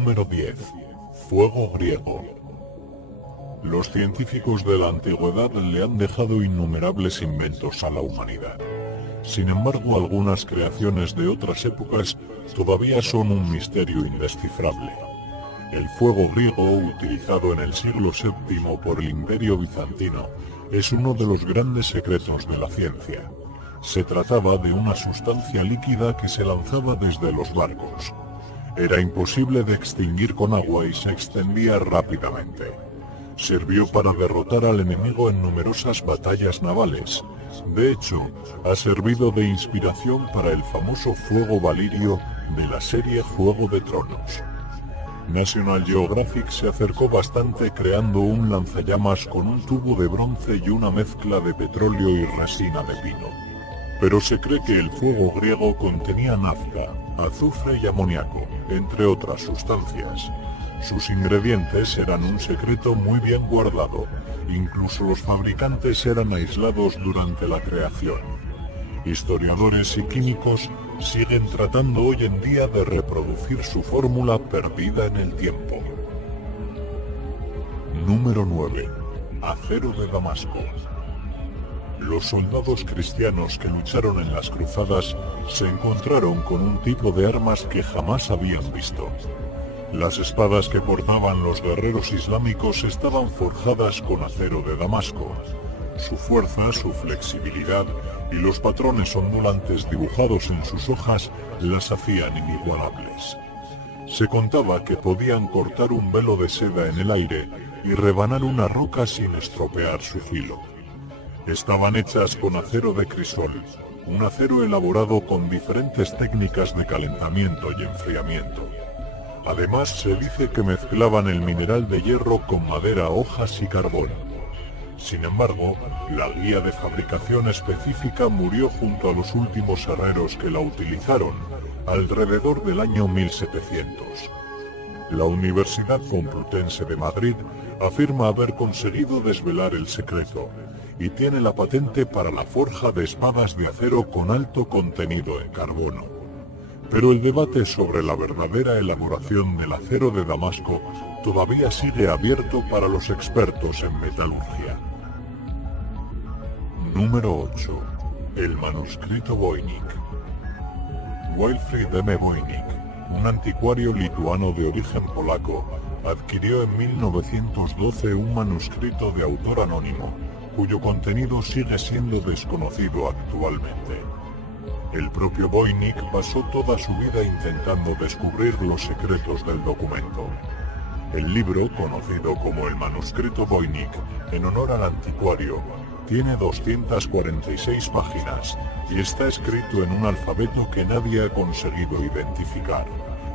Número 10. Fuego griego. Los científicos de la antigüedad le han dejado innumerables inventos a la humanidad. Sin embargo, algunas creaciones de otras épocas todavía son un misterio indescifrable. El fuego griego, utilizado en el siglo VII por el Imperio Bizantino, es uno de los grandes secretos de la ciencia. Se trataba de una sustancia líquida que se lanzaba desde los barcos. Era imposible de extinguir con agua y se extendía rápidamente. Sirvió para derrotar al enemigo en numerosas batallas navales. De hecho, ha servido de inspiración para el famoso fuego valirio de la serie Juego de Tronos. National Geographic se acercó bastante creando un lanzallamas con un tubo de bronce y una mezcla de petróleo y resina de pino. Pero se cree que el fuego griego contenía nafta, azufre y amoníaco, entre otras sustancias. Sus ingredientes eran un secreto muy bien guardado, incluso los fabricantes eran aislados durante la creación. Historiadores y químicos siguen tratando hoy en día de reproducir su fórmula perdida en el tiempo. Número 9. Acero de Damasco. Los soldados cristianos que lucharon en las cruzadas se encontraron con un tipo de armas que jamás habían visto. Las espadas que portaban los guerreros islámicos estaban forjadas con acero de Damasco. Su fuerza, su flexibilidad y los patrones ondulantes dibujados en sus hojas las hacían inigualables. Se contaba que podían cortar un velo de seda en el aire y rebanar una roca sin estropear su filo. Estaban hechas con acero de crisol, un acero elaborado con diferentes técnicas de calentamiento y enfriamiento. Además, se dice que mezclaban el mineral de hierro con madera, hojas y carbón. Sin embargo, la guía de fabricación específica murió junto a los últimos herreros que la utilizaron, alrededor del año 1700. La Universidad Complutense de Madrid afirma haber conseguido desvelar el secreto, y tiene la patente para la forja de espadas de acero con alto contenido en carbono. Pero el debate sobre la verdadera elaboración del acero de Damasco todavía sigue abierto para los expertos en metalurgia. Número 8. El manuscrito Voynich. Wilfrid M. Voynich, un anticuario lituano de origen polaco, adquirió en 1912 un manuscrito de autor anónimo, cuyo contenido sigue siendo desconocido actualmente. El propio Voynich pasó toda su vida intentando descubrir los secretos del documento. El libro, conocido como el manuscrito Voynich, en honor al anticuario, tiene 246 páginas y está escrito en un alfabeto que nadie ha conseguido identificar,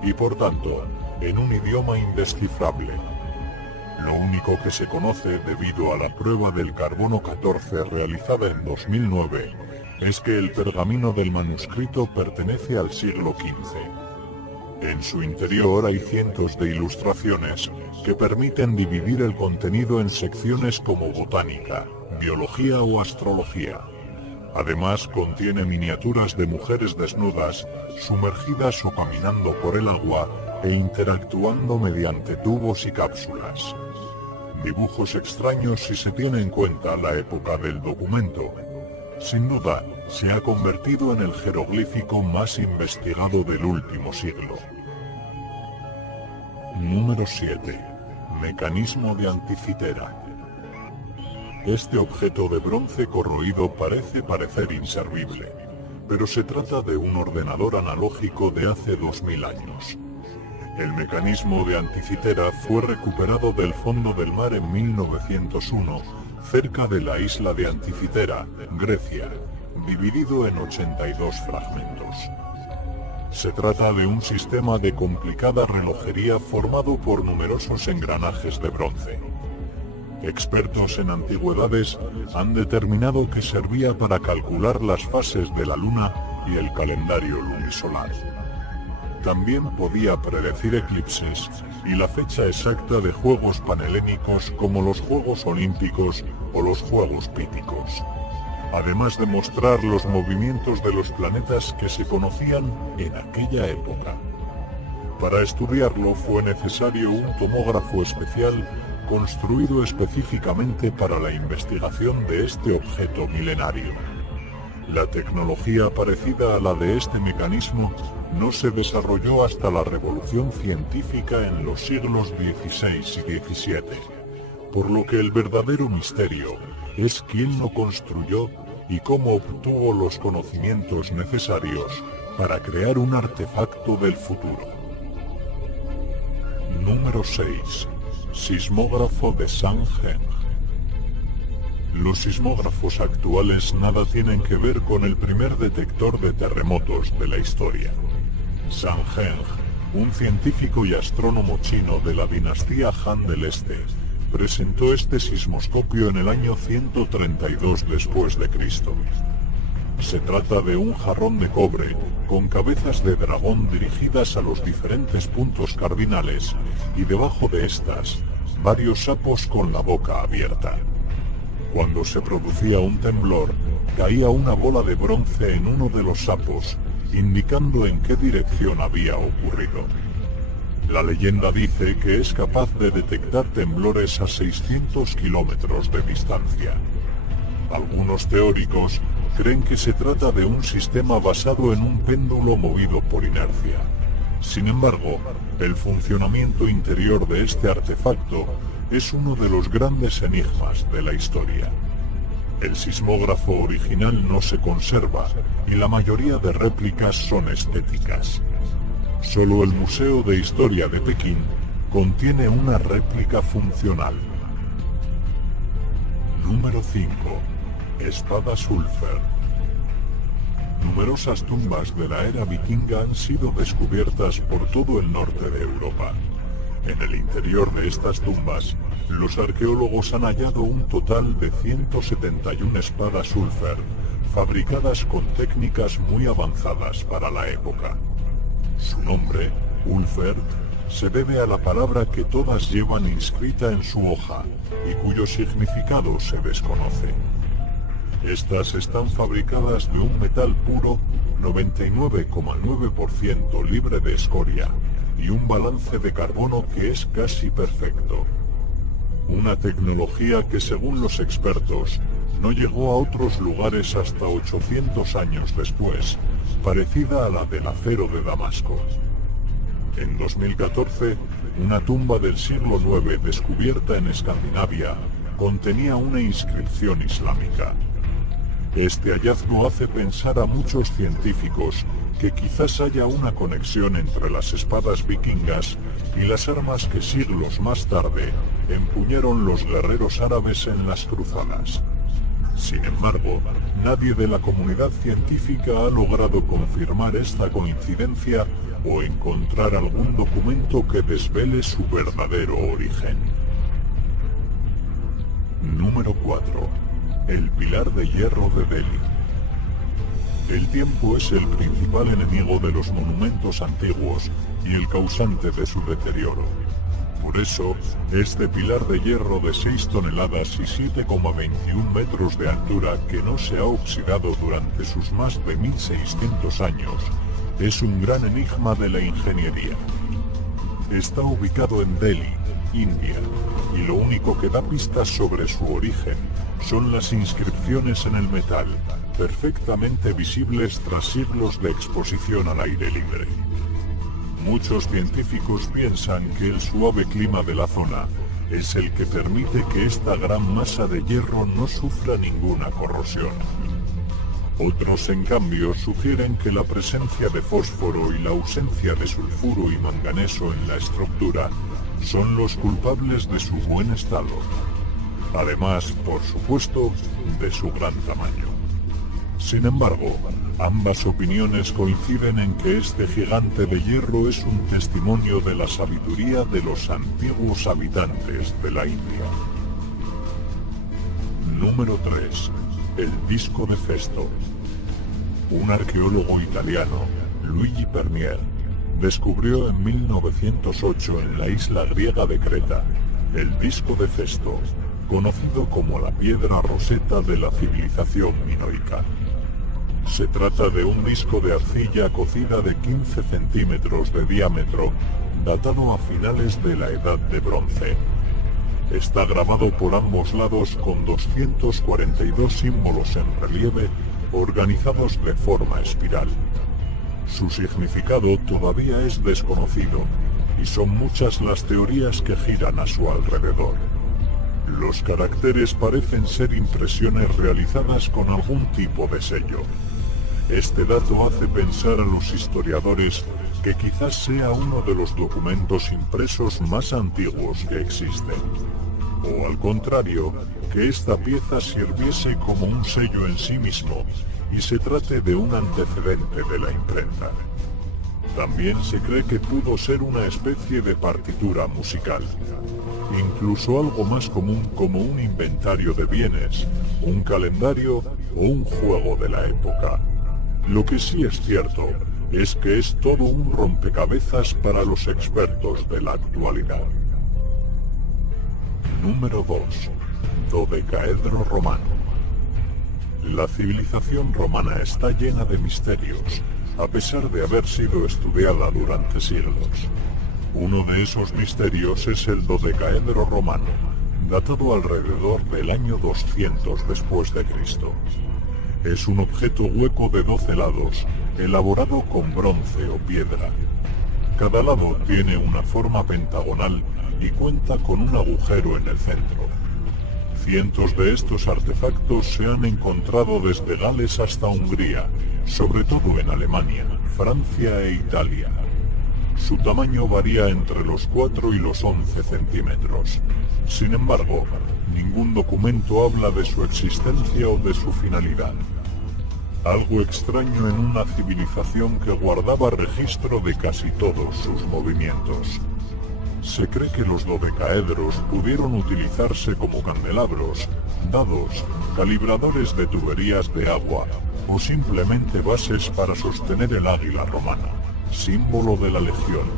y por tanto, en un idioma indescifrable. Lo único que se conoce debido a la prueba del carbono 14 realizada en 2009 es que el pergamino del manuscrito pertenece al siglo XV. En su interior hay cientos de ilustraciones que permiten dividir el contenido en secciones como botánica, biología o astrología. Además, contiene miniaturas de mujeres desnudas, sumergidas o caminando por el agua e interactuando mediante tubos y cápsulas. Dibujos extraños si se tiene en cuenta la época del documento. Sin duda, se ha convertido en el jeroglífico más investigado del último siglo. Número 7. Mecanismo de Anticitera. Este objeto de bronce corroído parece parecer inservible, pero se trata de un ordenador analógico de hace 2000 años. El mecanismo de Anticitera fue recuperado del fondo del mar en 1901, cerca de la isla de Anticitera, Grecia, dividido en 82 fragmentos. Se trata de un sistema de complicada relojería formado por numerosos engranajes de bronce. Expertos en antigüedades han determinado que servía para calcular las fases de la luna y el calendario lunisolar. También podía predecir eclipses y la fecha exacta de juegos panhelénicos como los Juegos Olímpicos o los Juegos Píticos, además de mostrar los movimientos de los planetas que se conocían en aquella época. Para estudiarlo fue necesario un tomógrafo especial construido específicamente para la investigación de este objeto milenario. La tecnología parecida a la de este mecanismo no se desarrolló hasta la revolución científica en los siglos XVI y XVII, por lo que el verdadero misterio es quién lo construyó y cómo obtuvo los conocimientos necesarios para crear un artefacto del futuro. Número 6. Sismógrafo de Shangheng. Los sismógrafos actuales nada tienen que ver con el primer detector de terremotos de la historia. Shangheng, un científico y astrónomo chino de la dinastía Han del Este, presentó este sismoscopio en el año 132 después de Cristo. Se trata de un jarrón de cobre con cabezas de dragón dirigidas a los diferentes puntos cardinales y debajo de estas, varios sapos con la boca abierta. Cuando se producía un temblor, caía una bola de bronce en uno de los sapos, indicando en qué dirección había ocurrido. La leyenda dice que es capaz de detectar temblores a 600 kilómetros de distancia. Algunos teóricos creen que se trata de un sistema basado en un péndulo movido por inercia. Sin embargo, el funcionamiento interior de este artefacto es uno de los grandes enigmas de la historia. El sismógrafo original no se conserva y la mayoría de réplicas son estéticas. Solo el Museo de Historia de Pekín contiene una réplica funcional. Número 5. Espada Sulfur. Numerosas tumbas de la era vikinga han sido descubiertas por todo el norte de Europa. En el interior de estas tumbas, los arqueólogos han hallado un total de 171 espadas Sulfur, fabricadas con técnicas muy avanzadas para la época. Su nombre, Ulfert, se debe a la palabra que todas llevan inscrita en su hoja y cuyo significado se desconoce. Estas están fabricadas de un metal puro 99,9% libre de escoria y un balance de carbono que es casi perfecto. Una tecnología que, según los expertos, no llegó a otros lugares hasta 800 años después, parecida a la del acero de Damasco. En 2014, una tumba del siglo IX descubierta en Escandinavia contenía una inscripción islámica. Este hallazgo hace pensar a muchos científicos que quizás haya una conexión entre las espadas vikingas y las armas que siglos más tarde empuñaron los guerreros árabes en las cruzadas. Sin embargo, nadie de la comunidad científica ha logrado confirmar esta coincidencia o encontrar algún documento que desvele su verdadero origen. Número 4. El Pilar de Hierro de Delhi. El tiempo es el principal enemigo de los monumentos antiguos y el causante de su deterioro. Por eso, este pilar de hierro de 6 toneladas y 7,21 metros de altura que no se ha oxidado durante sus más de 1600 años, es un gran enigma de la ingeniería. Está ubicado en Delhi, India, y lo único que da pistas sobre su origen son las inscripciones en el metal, perfectamente visibles tras siglos de exposición al aire libre. Muchos científicos piensan que el suave clima de la zona es el que permite que esta gran masa de hierro no sufra ninguna corrosión. Otros, en cambio, sugieren que la presencia de fósforo y la ausencia de sulfuro y manganeso en la estructura son los culpables de su buen estado. Además, por supuesto, de su gran tamaño. Sin embargo, ambas opiniones coinciden en que este gigante de hierro es un testimonio de la sabiduría de los antiguos habitantes de la India. Número 3. El disco de Festo. Un arqueólogo italiano, Luigi Pernier, descubrió en 1908 en la isla griega de Creta el disco de Festo, conocido como la piedra roseta de la civilización minoica. Se trata de un disco de arcilla cocida de 15 centímetros de diámetro, datado a finales de la Edad de Bronce. Está grabado por ambos lados con 242 símbolos en relieve, organizados de forma espiral. Su significado todavía es desconocido, y son muchas las teorías que giran a su alrededor. Los caracteres parecen ser impresiones realizadas con algún tipo de sello. Este dato hace pensar a los historiadores que quizás sea uno de los documentos impresos más antiguos que existen. O al contrario, que esta pieza sirviese como un sello en sí mismo y se trate de un antecedente de la imprenta. También se cree que pudo ser una especie de partitura musical, incluso algo más común como un inventario de bienes, un calendario o un juego de la época. Lo que sí es cierto es que es todo un rompecabezas para los expertos de la actualidad. Número 2. Dodecaedro romano. La civilización romana está llena de misterios, a pesar de haber sido estudiada durante siglos. Uno de esos misterios es el dodecaedro romano, datado alrededor del año 200 después de Cristo. Es un objeto hueco de 12 lados, elaborado con bronce o piedra. Cada lado tiene una forma pentagonal y cuenta con un agujero en el centro. Cientos de estos artefactos se han encontrado desde Gales hasta Hungría, sobre todo en Alemania, Francia e Italia. Su tamaño varía entre los 4 y los 11 centímetros. Sin embargo, ningún documento habla de su existencia o de su finalidad. Algo extraño en una civilización que guardaba registro de casi todos sus movimientos. Se cree que los dodecaedros pudieron utilizarse como candelabros, dados, calibradores de tuberías de agua o simplemente bases para sostener el águila romana, símbolo de la legión.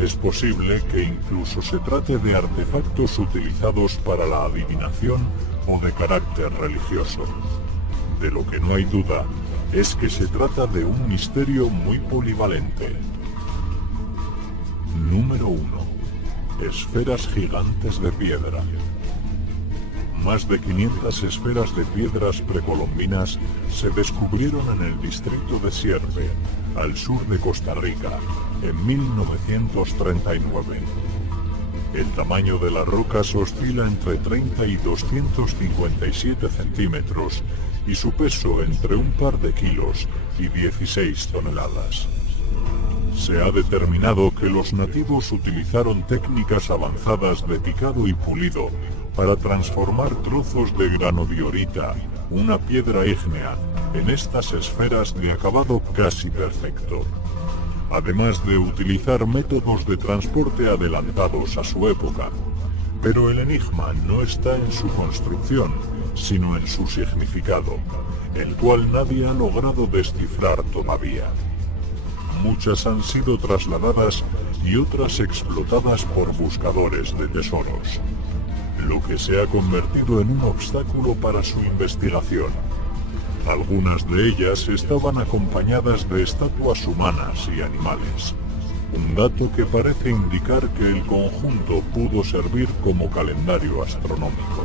Es posible que incluso se trate de artefactos utilizados para la adivinación o de carácter religioso. De lo que no hay duda es que se trata de un misterio muy polivalente. Número 1. Esferas gigantes de piedra. Más de 500 esferas de piedras precolombinas se descubrieron en el distrito de Sierpe, al sur de Costa Rica, en 1939. El tamaño de las rocas oscila entre 30 y 257 centímetros y su peso entre un par de kilos y 16 toneladas. Se ha determinado que los nativos utilizaron técnicas avanzadas de picado y pulido para transformar trozos de granodiorita, una piedra ígnea, en estas esferas de acabado casi perfecto. Además de utilizar métodos de transporte adelantados a su época. Pero el enigma no está en su construcción, sino en su significado, el cual nadie ha logrado descifrar todavía. Muchas han sido trasladadas y otras explotadas por buscadores de tesoros, lo que se ha convertido en un obstáculo para su investigación. Algunas de ellas estaban acompañadas de estatuas humanas y animales, un dato que parece indicar que el conjunto pudo servir como calendario astronómico.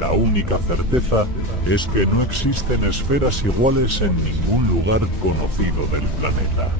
La única certeza es que no existen esferas iguales en ningún lugar conocido del planeta.